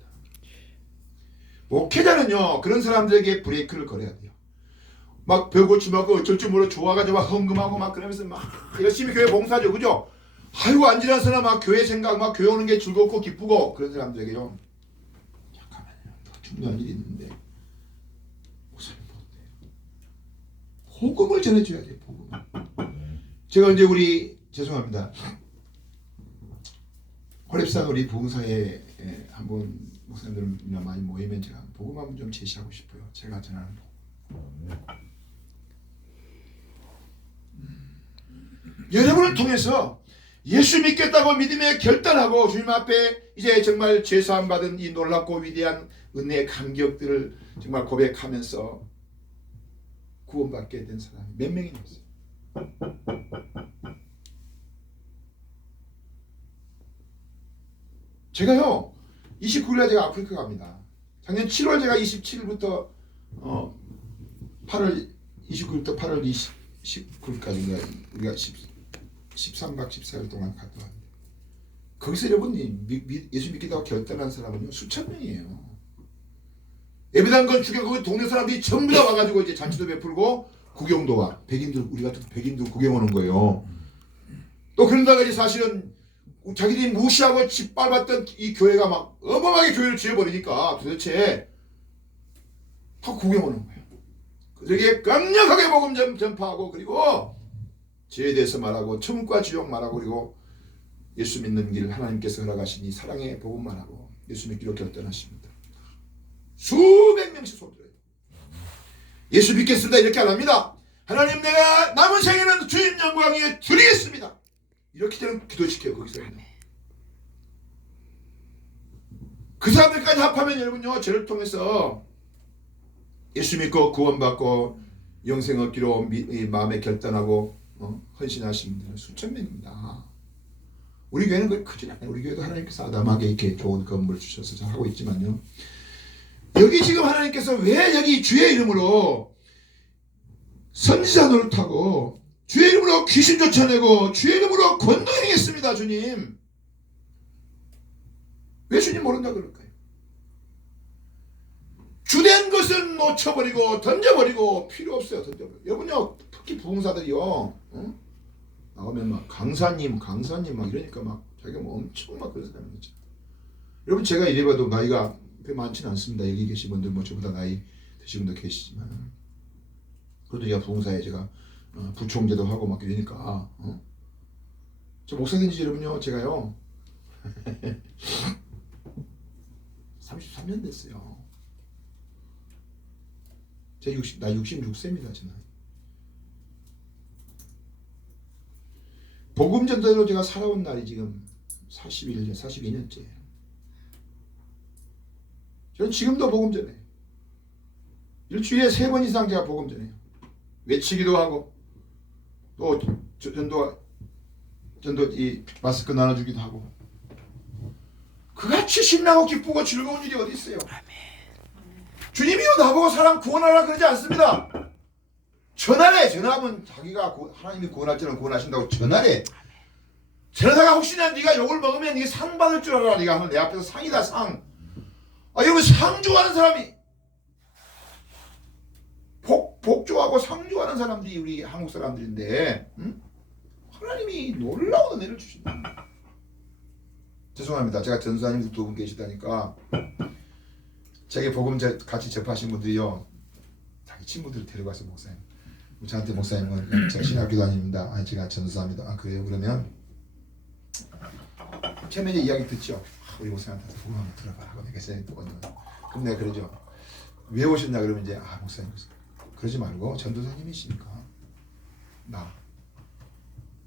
목회자는요 그런 사람들에게 브레이크를 걸어야 돼요. 막 벼고침하고 어쩔 줄 몰라 좋아가지고 막 흥금하고 막 그러면서 막 열심히 교회 봉사하죠. 그죠? 아이고 안 지나서나 막 교회 생각 막 교회 오는 게 즐겁고 기쁘고 그런 사람들에게요. 잠깐만요. 더 중요한 일이 있는데 목사님 못돼요. 복음을 전해줘야 돼요. 복음. 제가 이제 우리 죄송합니다. 호랩산 우리 부흥사에 한번 목사님들 많이 모이면 제가 복음 한번 좀 제시하고 싶어요. 제가 전하는 복음. 여러분을 통해서 예수 믿겠다고 믿음에 결단하고 주님 앞에 이제 정말 죄사함 받은 이 놀랍고 위대한 은혜의 감격들을 정말 고백하면서 구원받게 된 사람이 몇 명이나 있어요. 제가요 29일날 제가 아프리카 갑니다. 작년 7월 제가 27일부터 8월 29일부터 8월 29일까지 우리가 13박 14일 동안 갔다 왔는데 거기서 여러분 예수 믿겠다고 결단한 사람은요 수천 명이에요. 예배당 건축에 거기 동네 사람들이 전부 다 와가지고 이제 잔치도 베풀고 구경도 와. 백인들 우리 같은 백인들 구경 오는 거예요. 또 그런다가 이제 사실은 자기들이 무시하고 짓밟았던 이 교회가 막 어마어마하게 교회를 지어버리니까 도대체 다 구경 오는 거예요. 그들에게 강력하게 복음 전파하고 그리고 죄에 대해서 말하고 천국과 지옥 말하고 그리고 예수 믿는 길 하나님께서 허락하신 이 사랑의 복음만 하고 예수 믿기로 결단하십니다. 수백 명씩 손들어요. 예수 믿겠습니다. 이렇게 안 합니다. 하나님 내가 남은 생에는 주님 영광 위에 드리겠습니다. 이렇게 저는 기도시켜요. 거기서. 그 사람들까지 합하면 여러분요 저를 통해서 예수 믿고 구원받고 영생 얻기로 마음에 결단하고 헌신하신 분들은 수천 명입니다. 우리 교회는 그걸 크지 않아요. 우리 교회도 하나님께서 아담하게 이렇게 좋은 건물을 주셔서 잘 하고 있지만요. 여기 지금 하나님께서 왜 여기 주의 이름으로 선지자 노릇하고 주의 이름으로 귀신 쫓아내고 주의 이름으로 권도 행했습니다. 주님. 왜 주님 모른다 그럴까요? 주된 것은 놓쳐버리고 던져버리고 필요 없어요. 던져버리고. 여러분요 특히 부흥사들이요 나오면 막 강사님 막 이러니까 막 자기가 뭐 엄청 막 그런 사람이죠. 여러분 제가 이래봐도 나이가 그렇게 많지는 않습니다. 여기 계신 분들 뭐 저보다 나이 드신 분도 계시지만 그래도 제가 부흥사에 제가 부총재도 하고 막 이러니까 저 목사 된 지 여러분요 제가요 33년 됐어요. 제 나 66세입니다. 저는. 복음 전도로 제가 살아온 날이 지금 42년째. 저는 지금도 복음 전해요. 일주일에 3번 이상 제가 복음 전해요. 외치기도 하고 또 전도 이 마스크 나눠주기도 하고 그같이 신나고 기쁘고 즐거운 일이 어디 있어요? 주님이요 나보고 사람 구원하라 그러지 않습니다. 전하래. 전하면 자기가 하나님이 구원할 줄은 구원하신다고 전하래. 전하다가 혹시나 네가 욕을 먹으면 네가 상 받을 줄 알아. 네가 하면 내 앞에서 상이다 상. 여러분 상 좋아하는 사람이 복 좋아하고 상 좋아하는 사람들이 우리 한국 사람들인데 하나님이 놀라운 은혜를 주신다. 죄송합니다. 제가 전수사님 2분 계시다니까 제게 복음 같이 접하신 분들이요 자기 친구들을 데려가서 목사님 저한테 목사님은 제가 신학교 다닙니다. 제가 전수사입니다. 그래요? 그러면 처음에 이야기 듣죠. 우리 목사님한테 복음 한번 들어봐라 하고 내가 그럼 내가 그러죠. 왜 오셨냐 그러면 이제 목사님 그러지 말고 전도사님이시니까 나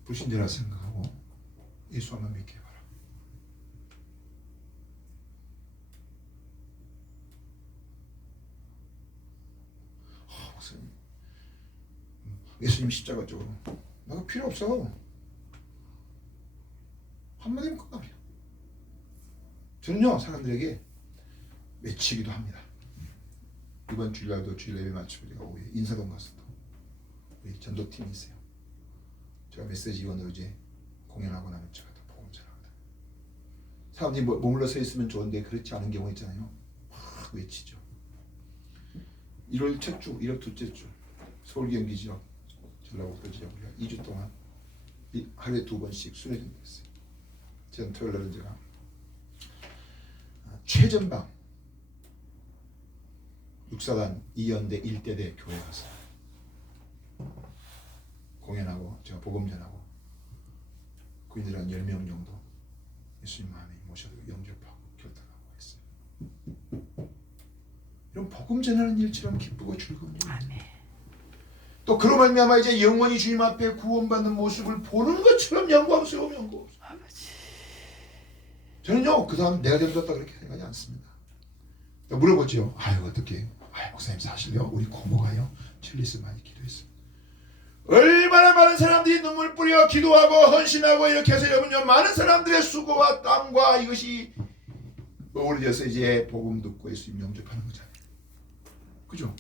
불신자라 생각하고 예수 한번 믿게 해봐라. 목사님 예수님 십자가 쪽으로 나도 필요 없어. 한마디면 끝나버려. 저는요 사람들에게 외치기도 합니다. 이번 주일날도 주일 예배 마치고 제가 오후에 인사동 가서도 우리 전도팀이 있어요. 제가 메시지원으로 이제 공연하고 나면 제가 또 복음 전하거든요. 사람들이 머물러 서 있으면 좋은데 그렇지 않은 경우 있잖아요. 막 외치죠. 1월 첫 주, 1월 둘째 주 서울 경기 지역, 전라북도 지역 우리가 2주 동안 하루에 2번씩 순회전 됐어요. 전 토요일 날은 제가 최전방 육사단 2연대 1대대 교회 가서 공연하고 제가 복음 전하고 그인들 한 10명 정도 예수님 마음에 모셔도 영접하고 결단하고 했어요. 이런 복음 전하는 일처럼 기쁘고 즐거운 일. 아멘. 또 그로 말미암아 이제 영원히 주님 앞에 구원받는 모습을 보는 것처럼 영광스러운 영광. 저는요 그 다음 내가 전도했다 그렇게 생각하지 않습니다. 물어보죠. 어떻게? 목사님 사실요 우리 고모가요 첼리스 많이 기도했습니다. 얼마나 많은 사람들이 눈물 뿌려 기도하고 헌신하고 이렇게 해서 여러분요 많은 사람들의 수고와 땀과 이것이 어우러져서 이제 복음 듣고 예수님 영접하는 거잖아요. 그죠?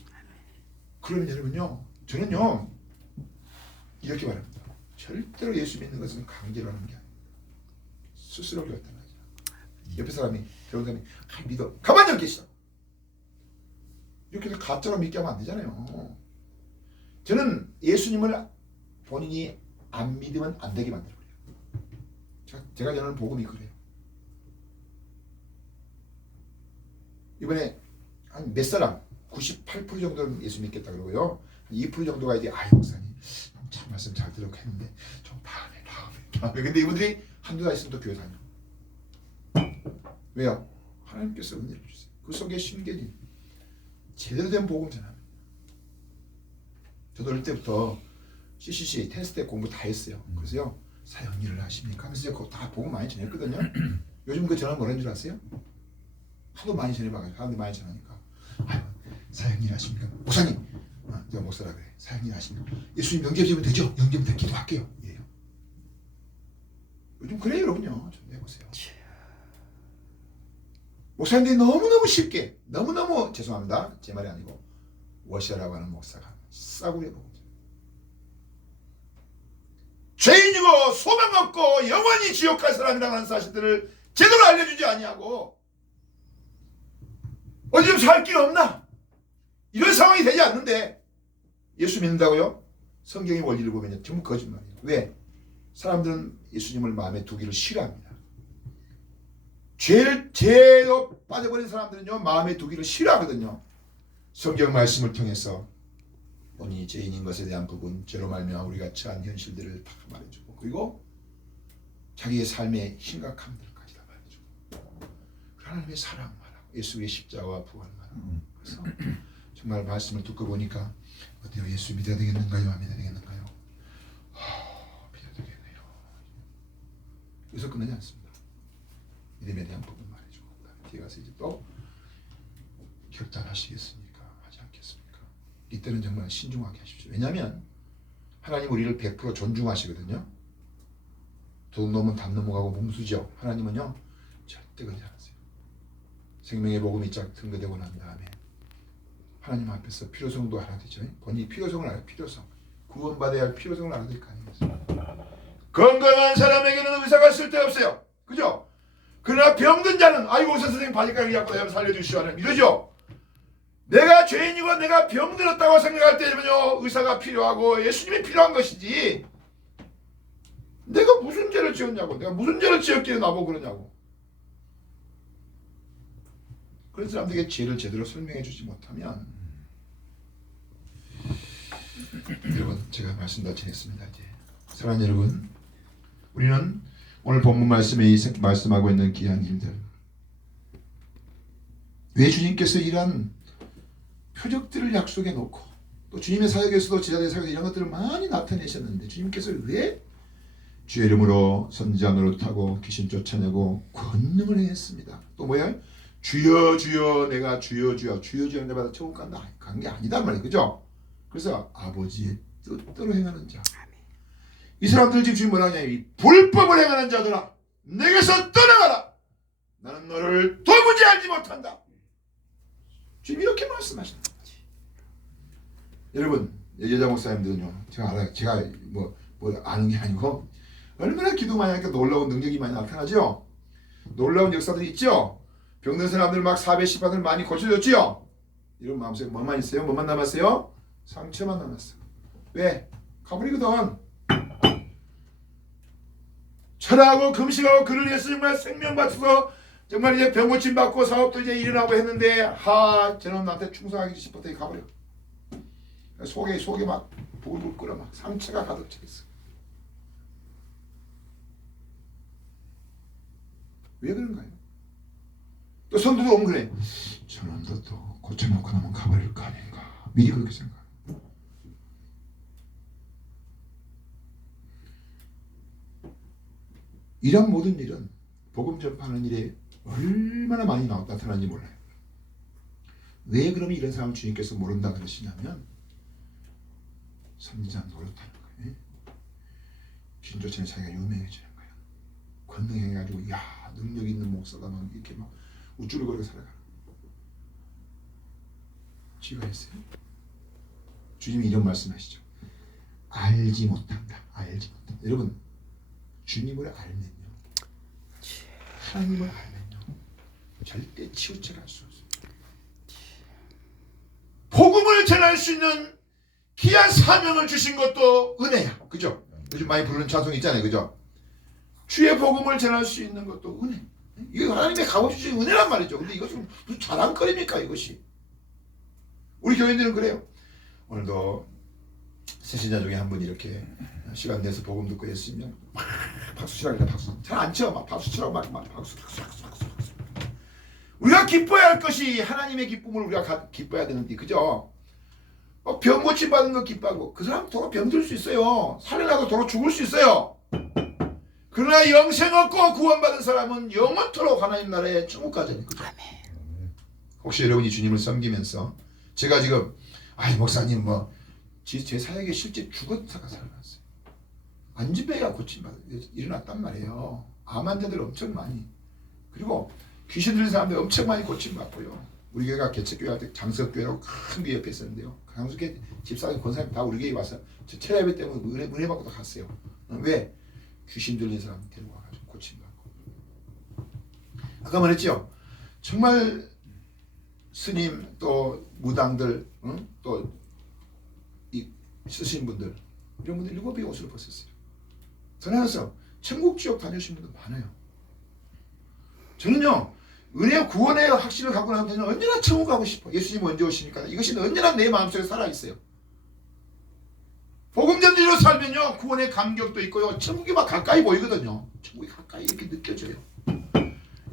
그러면 여러분요 저는요 이렇게 말합니다. 절대로 예수 믿는 것은 강제로 하는 게 아니에요. 스스로 결단하자. 옆에 사람이 배운 사람이 믿어 가만히 안 계시다 이렇게 해서 가짜로 믿게 하면 안 되잖아요. 저는 예수님을 본인이 안 믿으면 안 되게 만들어버려요. 제가 전하는 복음이 그래요. 이번에 한 몇 사람 98% 정도는 예수 믿겠다 그러고요. 2% 정도가 이제 아이 목사님 참 말씀 잘 들었고 했는데 좀 다음에. 근데 이분들이 한두 달 있으면 또 교회 다녀. 왜요? 하나님께서 은혜를 주세요. 그 속에 심겨진 제대로 된 복음 전합니다. 저도 어릴 때부터 CCC 테스트 공부 다 했어요. 그래서요 사역 일을 하십니까? 하면서 그거 다 복음 많이 전했거든요. 요즘 그 전화 뭐라는 줄 아세요? 하도 많이 전해봐가지고 사람들이 많이 전하니까 아유 사역 일 하십니까? 목사님 내가 목사라 그래. 사역 일 하십니까? 예수님 영접 되면 되죠? 영접 되면 기도할게요. 이래요. 요즘 그래요 여러분요. 좀 해보세요. 목사님들이 너무너무 쉽게 너무너무 죄송합니다. 제 말이 아니고 워시아라고 하는 목사가 싸구려 복음 죄인이고 소망 없고 영원히 지옥 갈 사람이라는 사실들을 제대로 알려주지 아니하고 어디 좀 살 길 없나? 이런 상황이 되지 않는데 예수 믿는다고요? 성경의 원리를 보면 전부 거짓말이에요. 왜? 사람들은 예수님을 마음에 두기를 싫어합니다. 죄로 빠져버린 사람들은요 마음에 두기를 싫어하거든요. 성경 말씀을 통해서 본인이 죄인인 것에 대한 부분, 죄로 말미암아 우리가 처한 현실들을 다 말해주고 그리고 자기의 삶의 심각함들까지 다 말해주고 하나님의 사랑 말하고 예수의 십자가와 부활 말하고 그래서 정말 말씀을 듣고 보니까 어때요? 예수 믿어야 되겠는가요? 안 믿어야 되겠는가요? 믿어야 되겠네요. 여기서 끝나지 않습니다. 믿음에 대한 부분 말해주고 뒤에 가서 이제 또 결단하시겠습니까? 하지 않겠습니까? 이때는 정말 신중하게 하십시오. 왜냐하면 하나님 우리를 100% 존중하시거든요. 돈 넘으면 담 넘어가고 몸수죠. 하나님은요 절대 그러지 않으세요. 생명의 복음이 쫙 등거되고 난 다음에 하나님 앞에서 필요성도 알아야 되죠. 본인이 필요성을 알아요. 필요성. 구원받아야 할 필요성을 알아야 될 거 아니겠습니까? 건강한 사람에게는 의사가 쓸데없어요. 그죠? 그러나 병든 자는 아이고 의사 선생님 바지가랑이 잡고 살려주시오 하는 이러죠. 내가 죄인이고 내가 병들었다고 생각할 때면요 의사가 필요하고 예수님이 필요한 것이지 내가 무슨 죄를 지었냐고 내가 무슨 죄를 지었기에 나보고 그러냐고 그런 사람들에게 죄를 제대로 설명해 주지 못하면 여러분 제가 말씀 다 드렸습니다. 이제 사랑하는 여러분 우리는 오늘 본문 말씀에 말씀하고 있는 귀한 일들 왜 주님께서 이러한 표적들을 약속해 놓고 또 주님의 사역에서도 제자들의 사역에서 이런 것들을 많이 나타내셨는데 주님께서 왜 주의 이름으로 선지자 노릇하고 귀신 쫓아내고 권능을 행했습니다. 또 뭐야? 주여 주여 내가 주여 주여 주여 주여 내가 천국 간다 간 게 아니단 말이에요. 그죠? 그래서 아버지의 뜻대로 행하는 자 이 사람들 지금 주님 뭐라 하냐 이 불법을 행하는 자들아 내게서 떠나가라 나는 너를 도무지 알지 못한다. 주님 이렇게 말씀하시는 거지. 여러분 여자 목사님들은요 제가 알아요. 제가 뭐 아는 게 아니고 얼마나 기도 많이 하니까 놀라운 능력이 많이 나타나죠. 놀라운 역사들이 있죠. 병든 사람들 막 410판을 많이 고쳐줬지요. 이런 마음속에 뭐만 있어요? 뭐만 남았어요? 상처만 남았어. 왜? 가버리거든. 철하고 금식하고 그를 위해서 정말 생명 바쳐서 정말 이제 병 고침 받고 사업도 이제 일어나고 했는데 저는 나한테 충성하기 싶었더니 가버려. 속에 막 불불 끓어 막 상처가 가득 차 있어. 왜 그런가요? 또 선두도 오면 그래. 저놈도 또 고쳐놓고 나면 가버릴 거 아닌가. 미리 그렇게 생각해요. 이런 모든 일은 복음 전파하는 일에 얼마나 많이 나타나는지 몰라요. 왜 그러면 이런 사람 주님께서 모른다 그러시냐면 선지자 노릇하는 거예요. 신조천에 자기가 유명해지는 거예요. 권능해가지고 야 능력 있는 목사가 막 이렇게 막 우쭐거리고 살아가는 지가 있어요. 주님이 이런 말씀하시죠. 알지 못한다. 알지 못한다. 여러분 주님을 알면요 하나님을 알면요 절대 치우쳐갈 수 없어요. 복음을 전할 수 있는 귀한 사명을 주신 것도 은혜야. 그죠? 요즘 많이 부르는 찬송 있잖아요. 그죠? 주의 복음을 전할 수 있는 것도 은혜. 이거 하나님의 값없이 주신 은혜란 말이죠. 근데 이것은 무슨 자랑거리입니까 이것이. 우리 교인들은 그래요. 오늘도 세신자 중에 한 분이 이렇게 시간 내서 복음 듣고 했으면 막 박수 치라니까 박수 잘 안 쳐. 막 박수 치라고 막 박수. 우리가 기뻐야 할 것이 하나님의 기쁨을 우리가 기뻐야 되는데 그죠? 병 고침 받는 거 기뻐하고 그 사람 도로 병들 수 있어요. 살려나도 도로 죽을 수 있어요. 그러나 영생 얻고 구원받은 사람은 영원토록 하나님 나라에 천국 가잖아요. 그죠? 혹시 여러분이 주님을 섬기면서 제가 지금 아이 목사님 뭐 제 사역에 실제 죽었다가 살아났어요. 안진뱅이가 고침받아 일어났단 말이에요. 암 환자들 엄청 많이. 그리고 귀신 들린 사람들 엄청 많이 고침받고요. 우리 교회가 개척교회한테 장석교회라고 큰 교회 옆에 있었는데요. 장석교회 집사님 권사님 다 우리 교회에 와서 저 체례배 때문에 은혜 받고 다 갔어요. 왜? 귀신 들린 사람 데리고 와가지고 고침받고. 아까 말했죠. 정말 스님 또 무당들 또 이 쓰신 분들 이런 분들 7의 옷을 벗었어요. 전화해서 천국 지옥 다녀오신 분들 많아요. 저는요 은혜 구원의 확신을 갖고 나면 저는 언제나 천국 가고 싶어. 예수님 언제 오십니까? 이것이 언제나 내 마음속에 살아있어요. 복음 전진으로 살면요 구원의 감격도 있고요 천국이 막 가까이 보이거든요. 천국이 가까이 이렇게 느껴져요.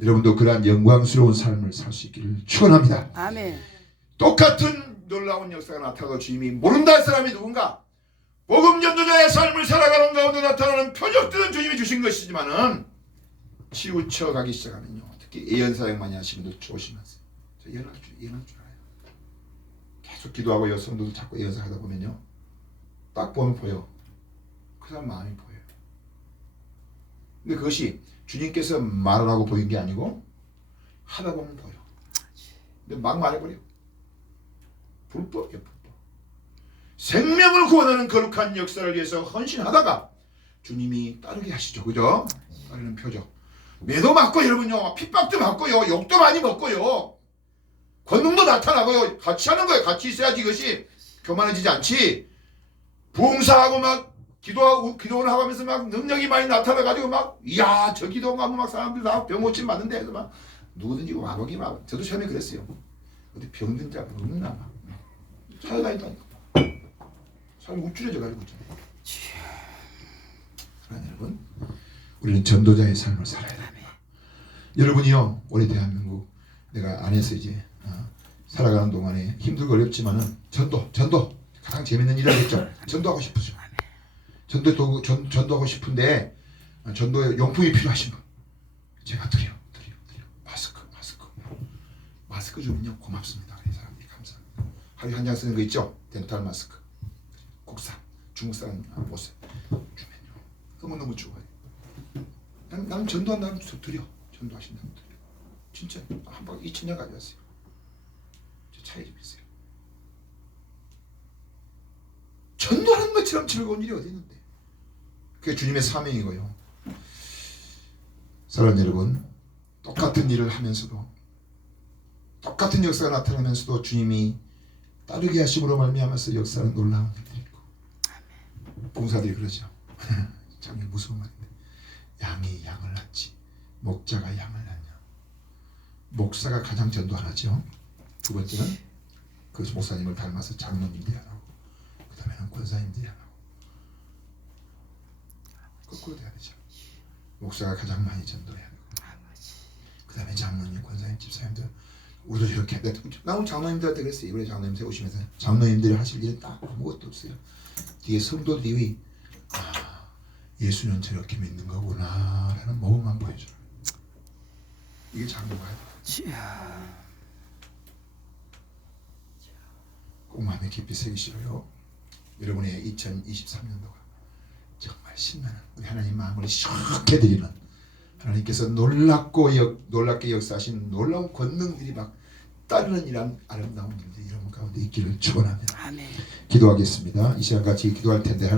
여러분도 그러한 영광스러운 삶을 살 수 있기를 축원합니다. 아멘. 똑같은 놀라운 역사가 나타나도 주님이 모른다 할 사람이 누군가? 복음 전도자의 삶을 살아가는 가운데 나타나는 표적들은 주님이 주신 것이지만은 치우쳐 가기 시작하면요 특히 예언 사역 많이 하시는 분들 조심하세요. 저 예언할 줄 알아요. 계속 기도하고 여성들도 자꾸 예언 사역 하다 보면요 딱 보면 보여. 그 사람 마음이 보여요. 근데 그것이 주님께서 말하라고 보인 게 아니고 하다 보면 보여. 근데 막 말해버려. 불법이야 불법. 생명을 구원하는 거룩한 역사를 위해서 헌신하다가 주님이 따르게 하시죠. 그죠? 따르는 표적. 매도 맞고 여러분요 핍박도 받고요 욕도 많이 먹고요 권능도 나타나고요 같이 하는 거예요. 같이 있어야지 이것이 교만해지지 않지. 부흥사하고 막 기도를 하면서 막 능력이 많이 나타나가지고 막 이야 저 기도하면 막 사람들 다 병 고침 받는데 해서 막 누구든지 와보기 막 저도 처음에 그랬어요. 어디 병든 자가 없나 막 찾아다니다니까 사람이 우쭐해져가지고 있잖아요. 그러나 여러분 우리는 전도자의 삶을 살아야 됩니다. 여러분이요 올해 대한민국 내가 안에서 이제 살아가는 동안에 힘들고 어렵지만은 전도 가장 재밌는 일이라겠죠. 전도하고 싶으죠. 전도하고 싶은데 전도에 용품이 필요하신 분 제가 드려 마스크 주면요 고맙습니다. 이 사람들이 감사합니다. 하루에 한 장 쓰는 거 있죠. 덴탈 마스크 국산 중국 사람 못 써 주면요 너무 좋아요. 나는 전도한다면 드려. 전도하신다면 드려. 진짜 한 박 2,000장 가져왔어요. 저 차에 좀 있어요. 전도하는 것처럼 즐거운 일이 어디 있는데. 그게 주님의 사명이고요. 사랑하는 여러분 똑같은 일을 하면서도 똑같은 역사가 나타나면서도 주님이 따르게 하심으로 말미암아서 역사는 놀라운 일들이 있고 봉사들이 그러죠. 참 무서운 말인데 양이 양을 낳지 목자가 양을 낳냐. 목사가 가장 전도 하나죠. 두 번째는 그 목사님을 닮아서 장로님들이 하나고 그 다음에는 권사님들이 하나고 거꾸로 돼야 되죠. 목사가 가장 많이 전도해야 되고 그 다음에 장로님, 권사님, 집사님들 우리도 이렇게 나는 장로님들한테 그랬어요. 이번에 장로님 세우시면서 장로님들이 하실 일은 딱 아무것도 없어요. 뒤에 성도들이 예수는 저렇게 믿는 거구나 라는 모험만 보여줘요. 이게 장로가야 돼. 꼭 마음에 깊이 새기시고요. 여러분의 2023년도가 정말 신나는 우리 하나님 마음을 시원하게 드리는 하나님께서 놀랍게 역사하신 놀라운 권능들이 막 따르는 이런 아름다운 일들이 여러분 가운데 있기를 축원합니다. 아멘. 기도하겠습니다. 이 시간 같이 기도할 텐데